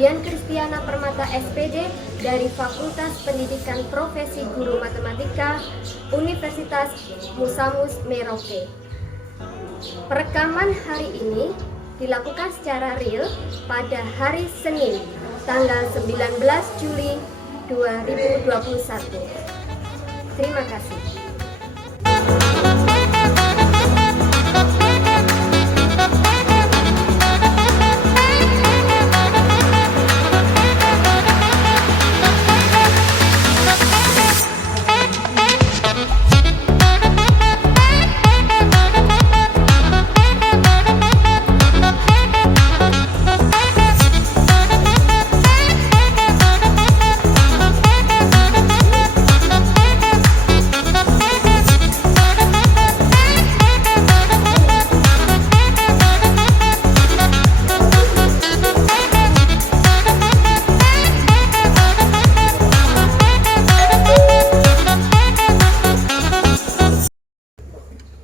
Dian Kristiana Permata SPD dari Fakultas Pendidikan Profesi Guru Matematika Universitas Musamus Merauke. Perekaman hari ini dilakukan secara real pada hari Senin, tanggal 19 Juli 2021. Terima kasih.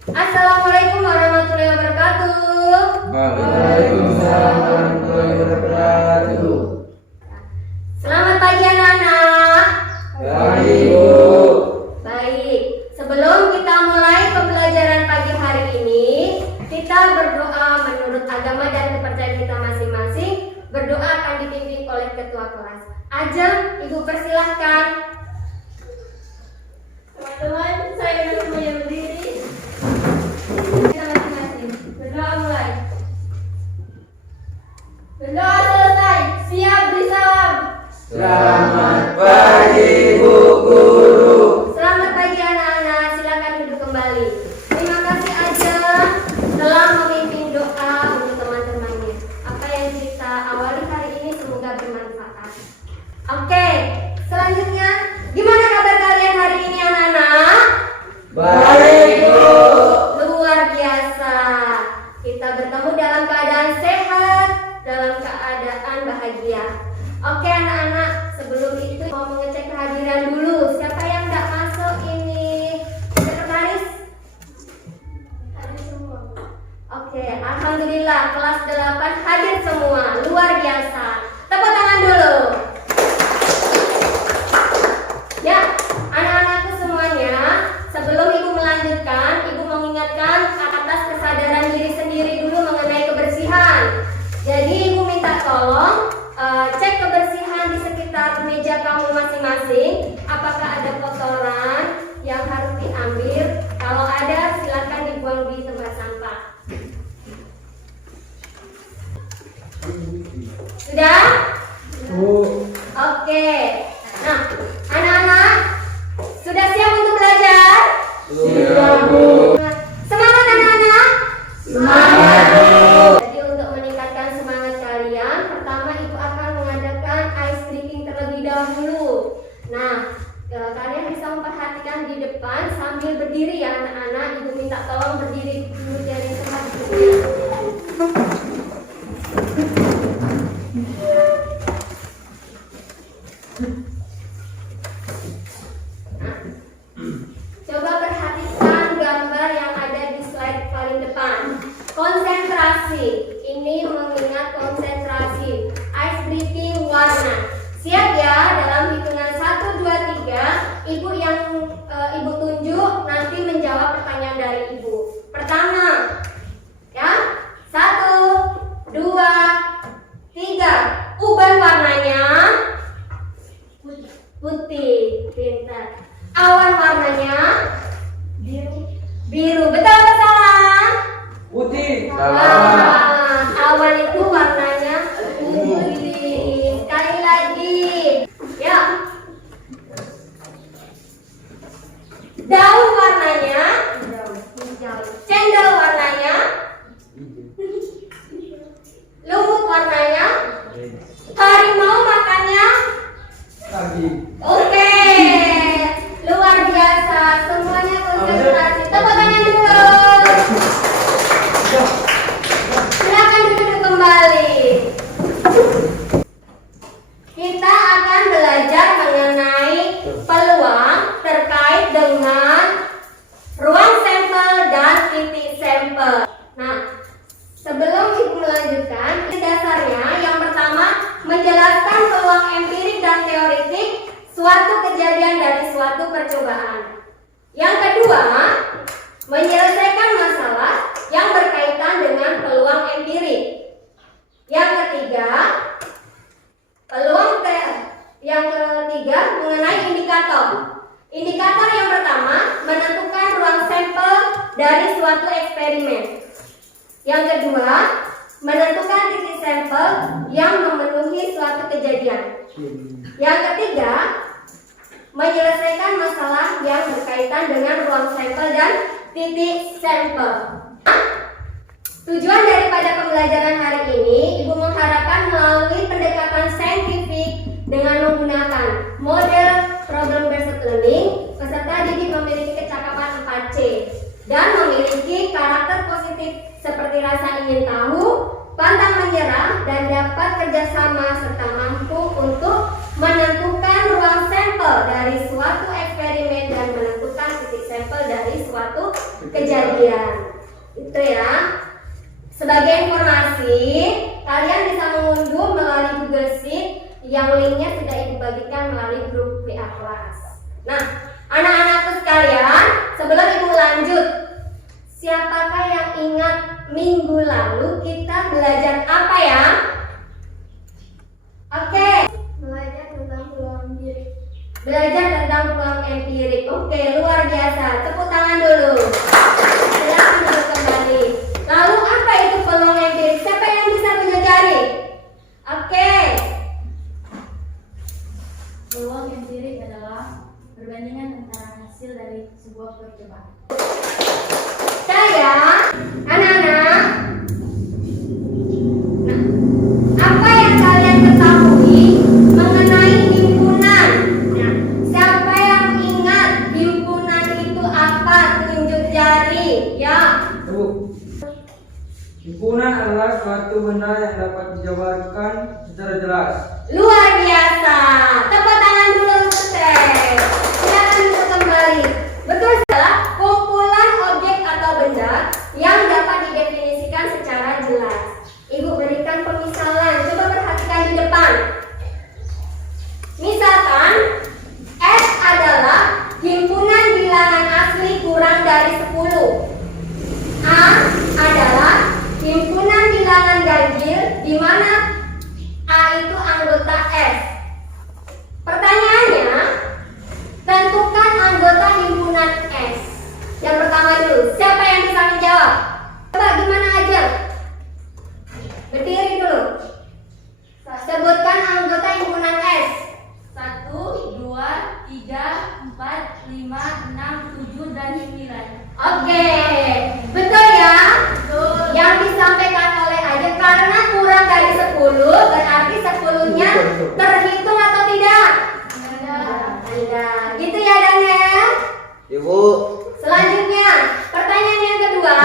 Assalamualaikum warahmatullahi wabarakatuh. Waalaikumsalam warahmatullahi wabarakatuh. Selamat pagi anak-anak. Pagi, Bu. Baik, sebelum kita mulai pembelajaran pagi hari ini, kita berdoa menurut agama dan kepercayaan kita masing-masing. Berdoa akan dipimpin oleh ketua kelas. Ajeng, Ibu persilahkan. Teman-teman, saya dan semuanya berdiri. Kita masing-masing. Berdoa mulai. Berdoa selesai. Siap beri salam. Selamat pagi, Bu Guru. Selamat pagi anak-anak. Silakan duduk kembali. Terima kasih Ajeng telah memimpin doa untuk teman-temannya. Apa yang kita awali hari ini semoga bermanfaat. Oke, selanjutnya gimana kabar kalian hari ini anak-anak? Baik, Bu. Luar biasa. Kita bertemu dalam keadaan sehat, dalam keadaan bahagia. Oke anak-anak, sebelum itu mau mengecek kehadiran dulu. Siapa yang nggak masuk ini? Sekretaris? Hadir semua. Oke, alhamdulillah kelas 8 hadir semua. Luar biasa. Tepuk tangan dulu. Ya, anak-anakku semuanya, sebelum Ibu melanjutkan, Ibu mengingatkan atas kesadaran diri sendiri dulu mengenai kebersihan. Jadi Ibu minta tolong cek kebersihan di sekitar meja kamu masing-masing. Apakah ada kotoran yang harus diambil? Kalau ada, silakan dibuang di tempat sampah. Sudah? Bu. Oke. Nah, anak-anak sudah siap untuk belajar? Siap, Bu. Semangat anak-anak. Semangat, Bu. Jadi untuk meningkatkan semangat kalian, pertama Ibu akan mengadakan ice breaking terlebih dahulu. Nah, kalian bisa memperhatikan di depan sambil berdiri ya anak-anak. Ibu minta tolong berdiri dulu dari tempat duduknya. Coba perhatikan gambar yang ada di slide paling depan. Konsentrasi. Ini mengingat konsentrasi. Ice breaking warna. Siap ya? Dalam hitungan 1, 2, 3, Ibu yang Ibu tunjuk nanti menjawab pertanyaan dari Ibu. Pertama, ya, 1, 2, 3. Uban warnanya putih. Pintar. Awan warnanya biru. Betul atau salah? Putih. Awan itu warnanya putih. Sekali lagi. Ya. Daun warnanya hijau. Cendol warnanya lumut warnanya. Harimau makannya. Pagi. Oke. Luar biasa. Semuanya konsentrasi. Tepuk tangan dulu. Silakan duduk kembali. Kita akan belajar mengenai peluang terkait dengan ruang sampel dan titik sampel. Nah, sebelum Ibu melanjutkan, dasarnya yang pertama menjelaskan suatu kejadian dari suatu percobaan. Yang kedua, menyelesaikan masalah yang berkaitan dengan peluang empirik. Yang ketiga, mengenai indikator. Indikator yang pertama, menentukan ruang sampel dari suatu eksperimen. Yang kedua, menentukan titik sampel yang memenuhi suatu kejadian. Yang ketiga, menyelesaikan masalah yang berkaitan dengan ruang sampel dan titik sampel. Tujuan daripada pembelajaran hari ini, Ibu mengharapkan melalui pendekatan saintifik dengan menggunakan model problem based learning, peserta didik memiliki kecakapan 4C dan memiliki karakter positif seperti rasa ingin tahu, pantang menyerah, dan dapat kerjasama serta mampu untuk menentukan ruang sampel dari suatu eksperimen dan menentukan titik sampel dari suatu kejadian. Itu ya. Sebagai informasi, kalian bisa mengunduh melalui Google Sheet yang linknya sudah Ibu bagikan melalui grup WA kelas. Nah, anak-anakku sekalian, sebelum Ibu lanjut, siapakah yang ingat minggu lalu kita belajar apa ya? Oke, belajar tentang peluang empirik. Belajar tentang peluang empirik. Oke, luar biasa. Tepuk tangan dulu. Silakan duduk kembali. Lalu apa itu peluang empirik? Siapa yang bisa tunjuk jari? Oke. Peluang empirik adalah perbandingan antara hasil dari sebuah percobaan. Saya, anak-anak. Nah, apa yang kalian ketahui mengenai himpunan? Nah, siapa yang ingat himpunan itu apa? Tunjuk jari. Ya. Himpunan adalah suatu benda yang dapat dijabarkan secara jelas. Luar biasa. Tepuk tangan dulu untuk saya. Silakan duduk kembali. Betul, adalah kumpulan objek atau benda yang dapat didefinisikan secara jelas. Ibu berikan pemisalan. Coba perhatikan di depan. Misalkan S adalah himpunan bilangan asli kurang dari 10. A adalah himpunan bilangan ganjil di mana A itu anggota S. Pertanyaannya, tentukan anggota himpunan S. Yang pertama dulu, siapa yang bisa menjawab? Coba gimana aja? Berdiri dulu. Sebutkan anggota himpunan S. 1, 2, 3, 4, 5, 6, 7, dan 9. Oke, betul ya? Yang disampaikan oleh Ajeng karena kurang dari 10, berarti 10-nya terhitung atau tidak? Tidak. Gitu ya Daniel? Ibu. Selanjutnya, pertanyaan yang kedua,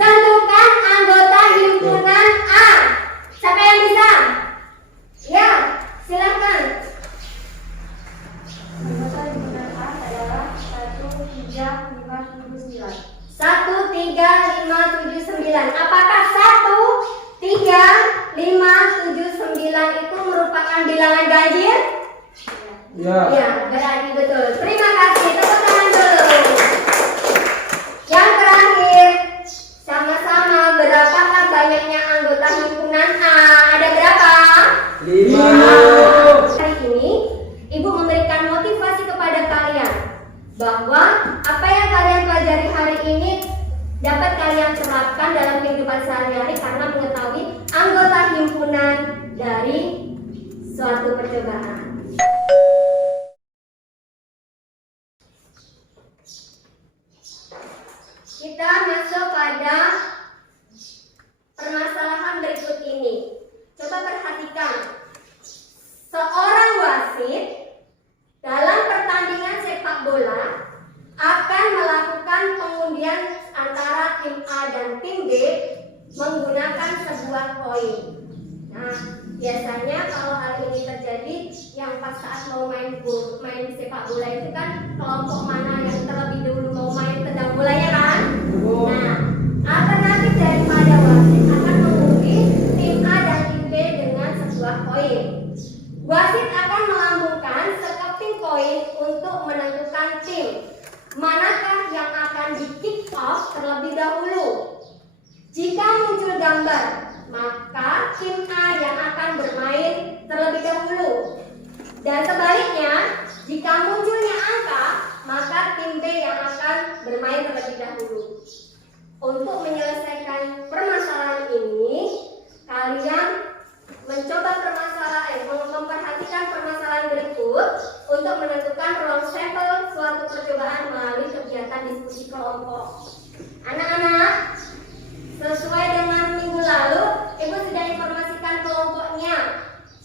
tentukan anggota himpunan A. Siapa yang bisa? Ya, silakan. Anggota himpunan A adalah 1, 3, 5, 7, 9. 1, 3, 5, 7, 9. Apakah 1, 3, 5, 7, 9 itu merupakan bilangan ganjil? Ya. Ya, berarti betul. Terima kasih. Tepuk tangan dulu. Yang terakhir, sama-sama berapakah banyaknya anggota himpunan A? Ada berapa? 5. Hari ini, Ibu memberikan motivasi kepada kalian bahwa apa yang kalian pelajari hari ini dapat kalian terapkan dalam kehidupan sehari-hari karena mengetahui anggota himpunan dari suatu percobaan. Kita masuk pada permasalahan berikut ini. Coba perhatikan. Seorang wasit dalam pertandingan sepak bola akan melakukan pengundian antara tim A dan tim B menggunakan sebuah koin. Nah, biasanya kalau hal ini terjadi, yang pas saat mau main sepak bola itu kan kelompok mana yang terlebih dulu mau main tendang bolanya kan? Nah, alternatif daripada wasit akan mengundi tim A dan tim B dengan sebuah koin. Wasit akan melambungkan sekeping sebaliknya, jika munculnya angka, maka tim B yang akan bermain terlebih dahulu. Untuk menyelesaikan permasalahan ini, kalian mencoba memperhatikan permasalahan berikut untuk menentukan ruang sampel suatu percobaan melalui kegiatan diskusi kelompok. Anak-anak, sesuai dengan minggu lalu, Ibu sudah informasikan kelompoknya.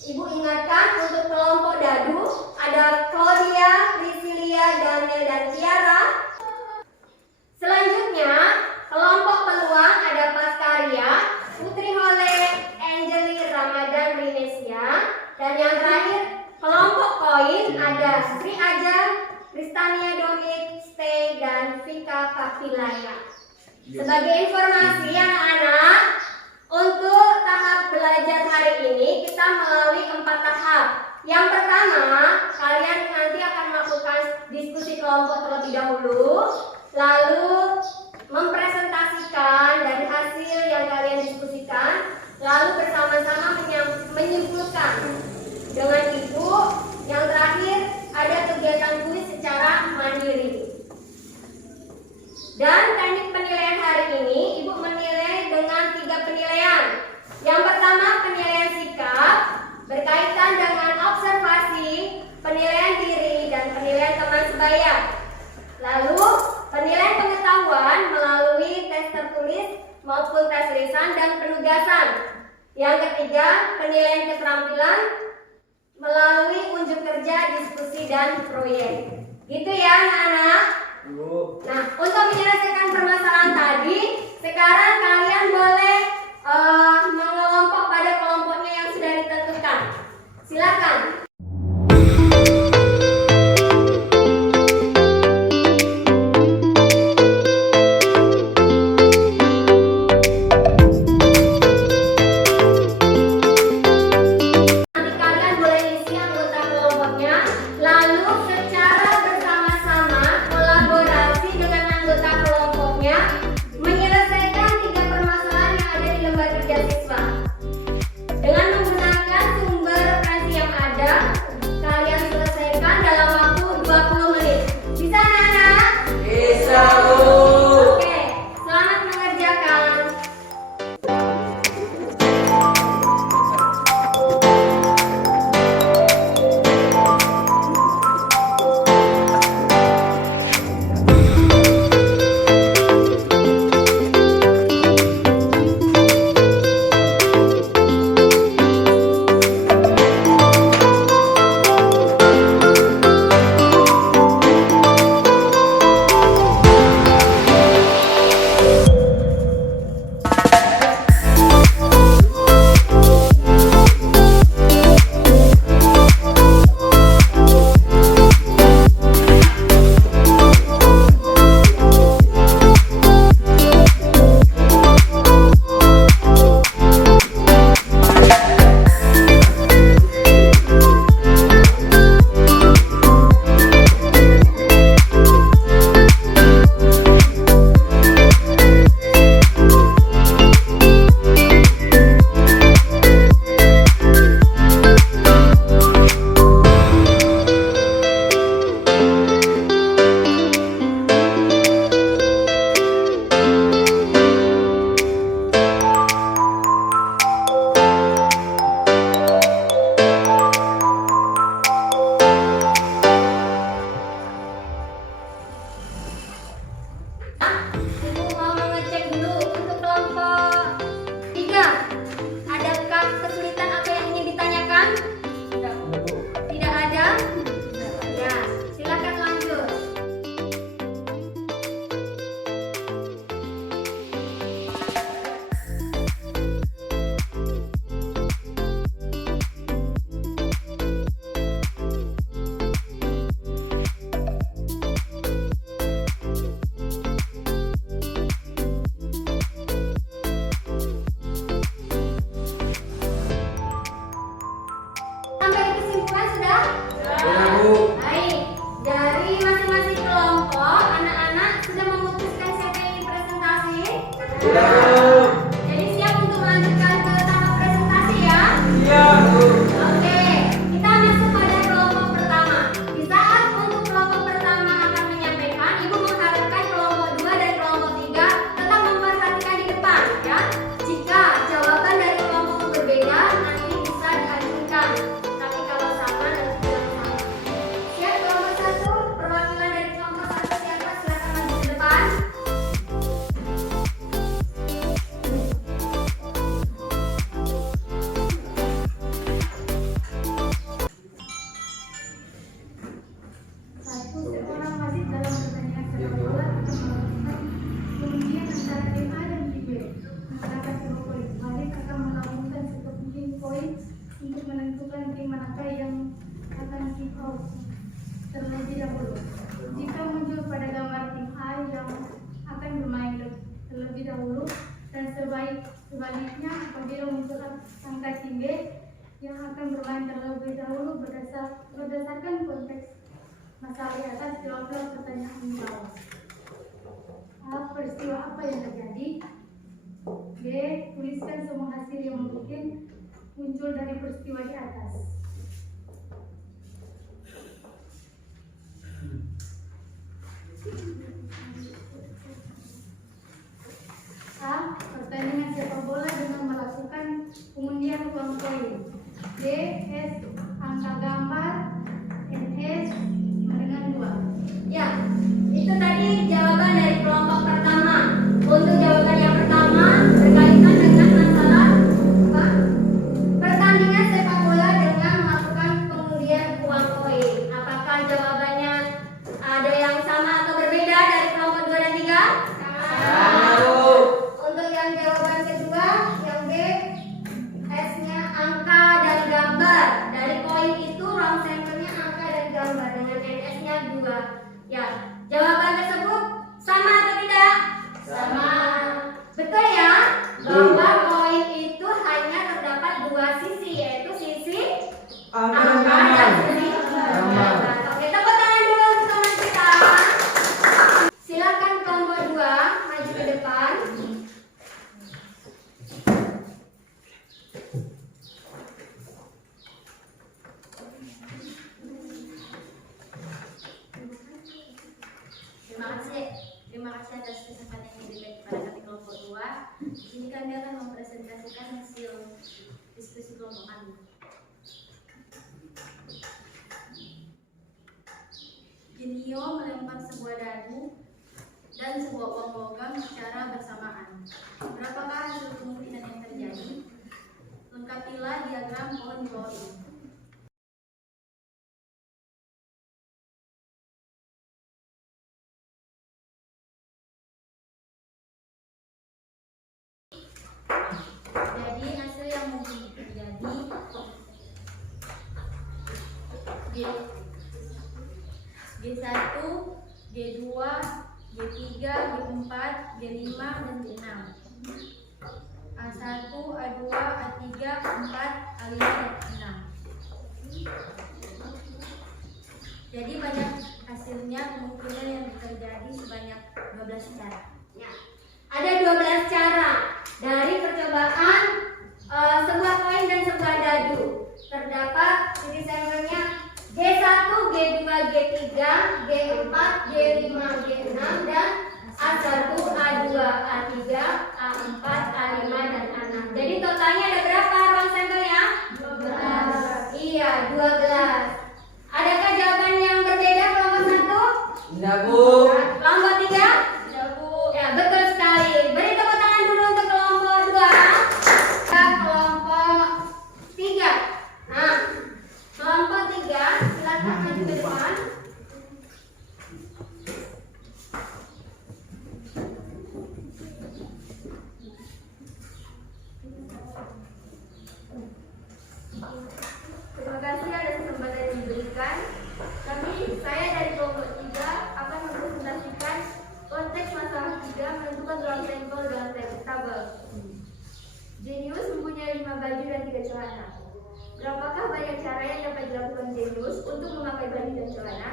Ibu ingatkan untuk kelompok dadu ada Claudia, Priscilia, Daniel, dan Tiara. Selanjutnya, kelompok peluang ada Paskaria, Putri Hole, Angeli, Ramadan, Rinesia. Dan yang terakhir, kelompok koin ada Sri Aja, Kristania Domit, Stay, dan Vika Kapilaya. Sebagai informasi anak-anak, untuk tahap belajar hari ini kita melalui 4 tahap. Yang pertama, kalian nanti akan melakukan diskusi kelompok terlebih dahulu, lalu mempresentasikan dari hasil yang kalian diskusikan, lalu bersama-sama menyimpulkan. Dengan itu, yang terakhir ada kegiatan kuis secara mandiri. Dan teknik penilaian hari ini, Ibu menilai dengan 3 penilaian. Yang pertama, penilaian sikap berkaitan dengan observasi, penilaian diri, dan penilaian teman sebaya. Lalu, penilaian pengetahuan melalui tes tertulis maupun tes lisan dan penugasan. Yang ketiga, penilaian keterampilan melalui unjuk kerja, diskusi, dan proyek. Gitu ya anak-anak. Nah, untuk menyelesaikan permasalahan tadi, sekarang kalian boleh mengelompok pada kelompoknya yang sudah ditentukan. Silakan. Nanti kalian boleh isi anggota kelompoknya, lalu secara bersama-sama Oh, terlebih dahulu. Jika muncul pada gambar tim A yang akan bermain terlebih dahulu dan sebaliknya apabila muncul angka tim B yang akan bermain terlebih dahulu berdasarkan konteks masalah di atas, jawablah pertanyaan di bawah. A. Peristiwa apa yang terjadi? B. Tuliskan semua hasil yang mungkin muncul dari peristiwa di atas. A. Pertandingan sepak bola dengan melakukan pengundian uang koin. B. S. Angka gambar. S. Dengan 2. Ya, itu tadi jawaban dari kelompok pertama. Untuk jawaban yang pertama berkaitan dengan masalah apa? Pertandingan sepak bola dengan melakukan pengundian uang koin. Apakah jawabannya ada yang sama atau berbeda dari kelompok 2 dan 3? Untuk yang jawaban kedua, yang B, S-nya angka dan gambar. Dari koin itu round sample-nya angka dan gambar dengan NS-nya 2. Ya, jawaban tersebut sama atau tidak? Sama. Betul ya? Bahwa koin itu hanya terdapat 2 sisi, yaitu sisi angka dan sisi gambar. Oke, tepuk tangan dulu untuk teman kita. Silakan kelompok 2 maju ke depan. Terima kasih atas kesempatan yang diberikan kepada kami kelompok 2. Di sini kami akan mempresentasikan hasil diskusi kelompok kami. Genio melempar sebuah dadu dan sebuah uang logam secara bersamaan. Berapakah hasil kemungkinan yang terjadi? Lengkapilah diagram pohon di bawah ini. Jadi hasil yang mungkin terjadi G1, G2, G3, G4, G5, dan G6. A1, A2, A3, A4, A5, dan A6. Jadi banyak hasilnya, kemungkinan yang terjadi sebanyak 12 cara. Ya. Ada 12 cara dari percobaan sebuah koin dan sebuah dadu. Terdapat sisi sampelnya G1, G2, G3, G4, G5, G6 dan A1, A2, A3, A4, A5 dan A6. Jadi totalnya ada berapa ruang sampelnya? 12. Iya, 12. Adakah jawaban yang berbeda kelompok 1? Tidak, Bu. Kelompok 3? Ya, betul sekali. Beri tepuk tangan dulu untuk kelompok 2. Kelompok 3. Nah, kelompok 3 silakan maju ke depan. Terima kasih atas kesempatan yang diberikan. Saya dari kelompok 3 akan mempresentasikan konteks masalah 3 menentukan ruang sampel dalam tabel. Jenius mempunyai 5 baju dan 3 celana. Berapakah banyak cara yang dapat dilakukan Jenius untuk memakai baju dan celana?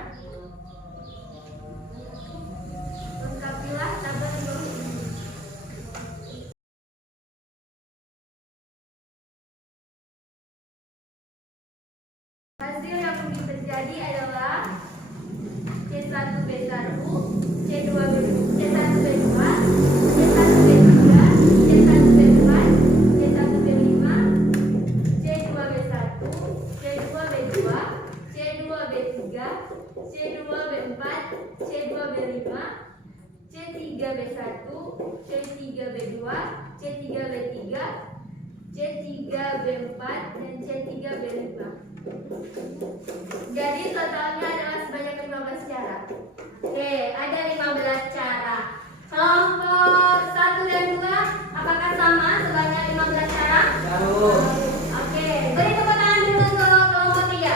Lengkapilah tabel di bawah ini. Hasil yang mungkin terjadi adalah C1B1, C1B2, C1B2, C1B3, C1B4, C1B5, C2B1, C2B2, C2B3, C2B4, C2B5, C3B1, C3B2, C3B3, C3B4, dan C3B5. Jadi totalnya adalah sebanyak 15 cara. Oke, ada 15 cara. Kelompok 1 dan 2 apakah sama sebanyak 15 cara? Jauh. Oke, beri tepuk tangan dulu untuk kelompok 3.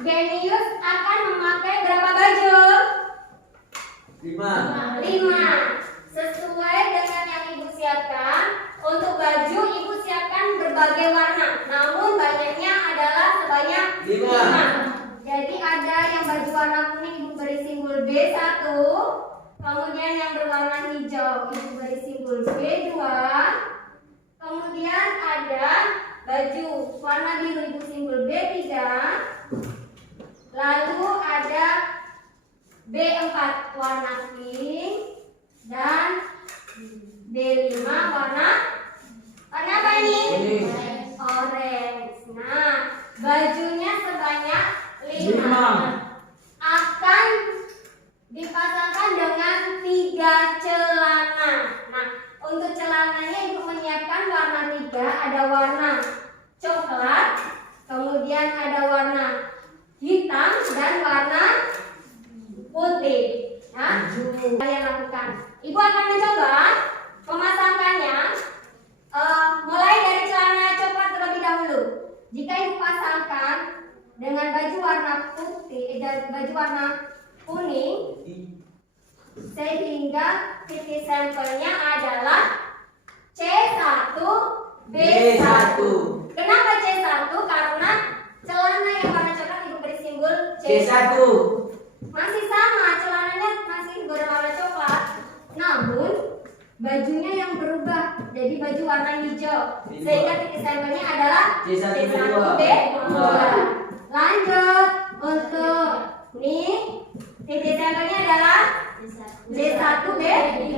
Genius akan memakai berapa baju? 5. 5. Sesuai dengan yang ibu siapkan, untuk baju ibu siapkan berbagai warna, namun banyaknya adalah sebanyak 5. Jadi ada yang baju warna kuning ibu beri simbol B1, kemudian yang berwarna hijau ibu beri simbol B2, kemudian ada baju warna biru ibu simbol B3, lalu ada B4 warna pink dan B5 warna apa ini? Orange. Nah, bajunya sebanyak 5 akan dipasangkan dengan 3 celana. Nah, untuk celananya ibu menyiapkan warna 3, ada warna coklat, kemudian ada warna hitam dan warna putih. Nah, kalian lakukan. Ibu akan mencoba memasangkannya mulai dari celana coklat terlebih dahulu. Jika ibu pasangkan dengan baju warna putih dan baju warna kuning, sehingga titik sampelnya adalah C1 B1. Kenapa C1? Karena celana yang warna coklat ibu beri simbol C1. Masih sama, celananya masih berwarna coklat, namun bajunya yang berubah jadi baju warna hijau, sehingga titik sampelnya adalah C1 B2. Lanjut untuk nih, titik sampelnya adalah C1 B3.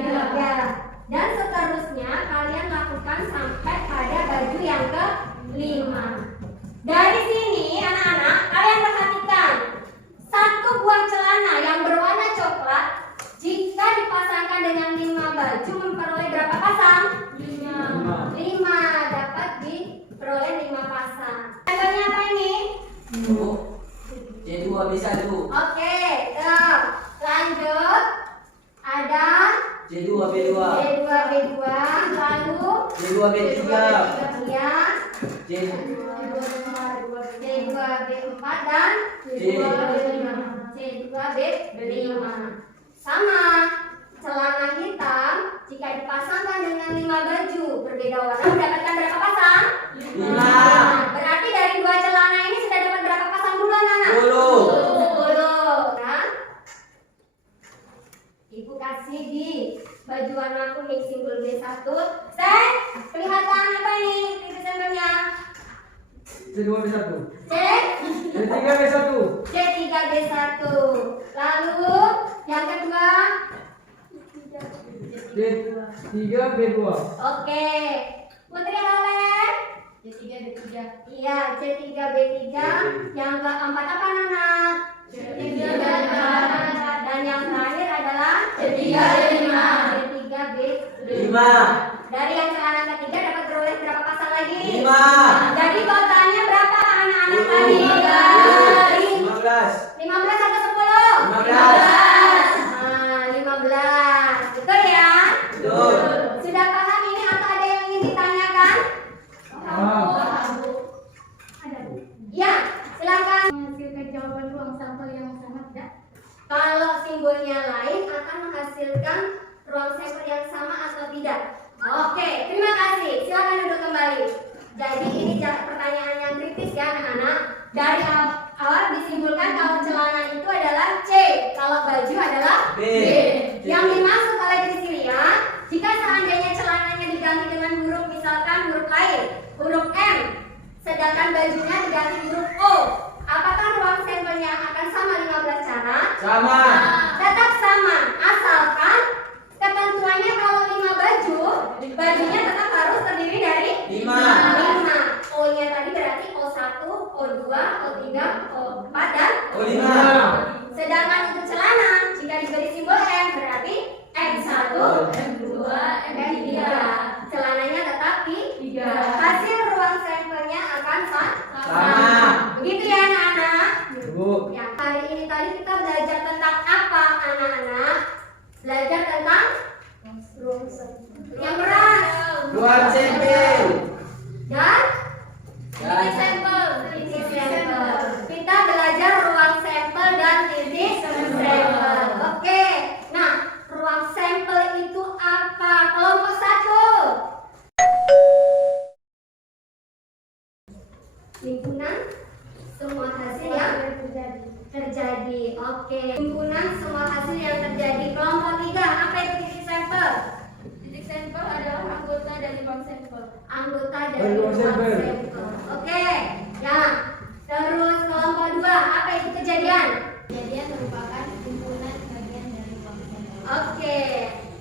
Dan seterusnya kalian lakukan sampai pada baju yang ke-5. Dari sini anak-anak kalian perhatikan, satu buah celana yang berwarna coklat jika dipasangkan dengan 5 baju memperoleh berapa pasang? 5. Dapat diperoleh 5 pasang. Contohnya apa ini? C2 B1. Oke, lanjut. Ada C2 B2. C2 B2, lalu C2 B3. ya, C2 B4 dan C2 B5. Sama, celana hitam jika dipasangkan dengan 5 baju berbeda warna mendapatkan berapa pasang? 5. Berarti dari 2 celana ini sudah dapat berapa pasang dulu anak-anak? 10. Nah, ibu kasih di baju warna kuning simbol B1. Kelihatan apa ini titik sampelnya? C2 B1. C3 B1. Lalu yang kedua C3 B2. Oke. Putri Helen. C3 Iya, C3 B3. Yang keempat apa Nana? C3 B4. Dan yang terakhir adalah C3 B5. C3 B5. 5. Dari yang celana ketiga dapat beroleh berapa pasang lagi? 5. Jadi totalnya berapa anak-anak tadi? 15. 15 atau 10? 15. Nah, 15. Betul ya? Betul. Sudah paham ini atau ada yang ingin ditanyakan? Ada Bu. Ya, silakan. Menghasilkan jawaban ruang sampel yang sama tidak? Kalau simbolnya lain akan menghasilkan ruang sampel yang sama atau tidak? Oke, terima kasih. Silakan duduk kembali. Jadi ini pertanyaan yang kritis ya anak-anak. Dari awal disimpulkan kalau celana itu adalah C, kalau baju adalah B. Yang dimaksud oleh Priscilia, jika seandainya celananya diganti dengan huruf misalkan huruf lain, huruf M, sedangkan bajunya diganti huruf O, apakah ruang sampelnya akan sama 15 cara? Sama. Tetap sama, asalkan ketentuannya kalau 5 baju, bajunya tetap harus terdiri dari 5. O-nya tadi berarti O1, O2, O3, O4 dan O5. sedangkan untuk celana, jika diberi simbol M berarti M1, M2, M3. Celananya tetap di 3. Hasil ruang sampelnya akan sama. Begitu ya anak-anak? Bu. Ya, hari ini tadi kita belajar tentang apa anak-anak? Belajar tentang yang berat Ruang sampel. dan Dan titik sampel. Kita belajar himpunan semua hasil yang terjadi. Oke, himpunan semua hasil yang terjadi. Kelompok 3, apa itu titik sampel? Titik sampel adalah anggota dari bank sampel. Anggota dari Bank bank sampel. sampel. Oke, ya. Terus kelompok 2, apa itu kejadian? Kejadian merupakan himpunan bagian dari bank sampel. Oke,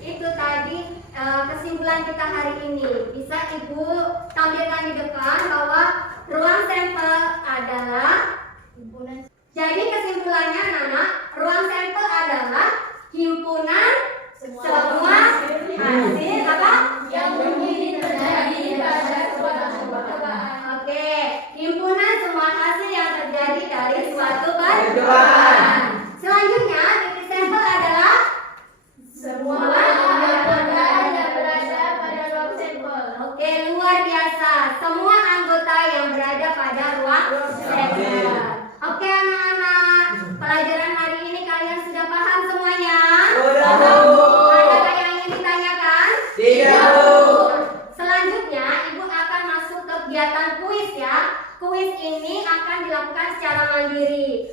itu tadi kesimpulan kita hari ini. Bisa Ibu tampilkan di depan bahwa ruang sampel adalah Himpunan jadi kesimpulannya Nana, ruang sampel adalah himpunan semua hasil apa? yang mungkin terjadi pada suatu percobaan. Oke, himpunan semua hasil yang terjadi dari suatu Percobaan. Selanjutnya, titik sampel adalah Semua anggota yang berada pada ruang sampel. Oke, luar biasa. Semua anggota yang berada pada ruang sampel. Oke, anak-anak. Pelajaran hari ini kalian sudah paham semuanya? Sudah, Bu. Adakah yang ingin ditanyakan? Tidak, Bu. Selanjutnya, Ibu akan masuk ke kegiatan kuis ya. Kuis ini akan dilakukan secara mandiri.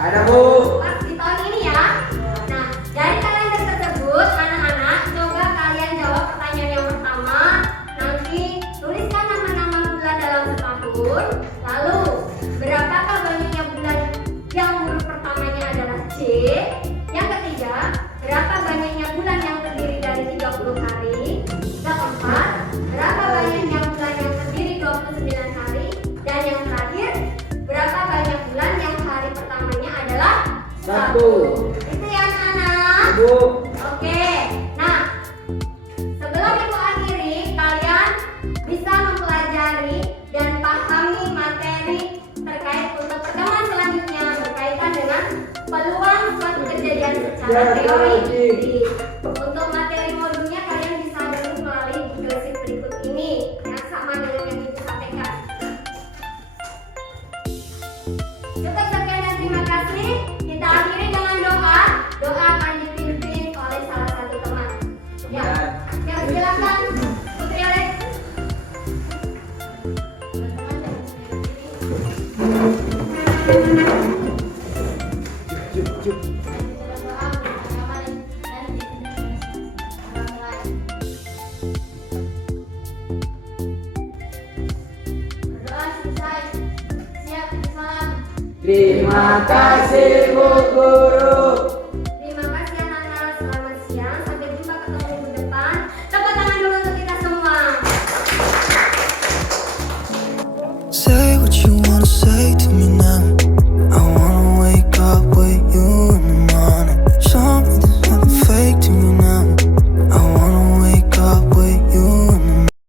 Ada, Bu. Pas di tahun ini ya. Nah, dari kalender tersebut, anak-anak coba kalian jawab pertanyaan yang pertama. Nanti tuliskan nama-nama bulan dalam setahun. Lalu, berapakah banyaknya bulan yang huruf pertamanya adalah C? Yang ketiga, berapa banyaknya bulan yang terdiri dari 30 hari? Yang keempat, berapa banyaknya bulan yang terdiri 29 hari? Dan yang terakhir, berapa banyak bulan yang hari pertamanya adalah 1? Itu ya anak-anak. Bu. Oke. Nah, sebelum Ibu akhiri, kalian bisa mempelajari dan pahami materi terkait untuk pertemuan selanjutnya berkaitan dengan peluang suatu kejadian secara teori. Untuk materi modulnya kalian bisa download melalui Google Sheet berikut ini yang sama dengan yang Ibu sampaikan. Cukup sekian dan terima kasih. Kita akhiri dengan doa. Doa akan dipimpin oleh salah satu teman. Ya, ya silakan Putri Alex. Teman-teman dan Cuk. berdoa bersama dan tidak orang lain. Terima kasih Bu Guru.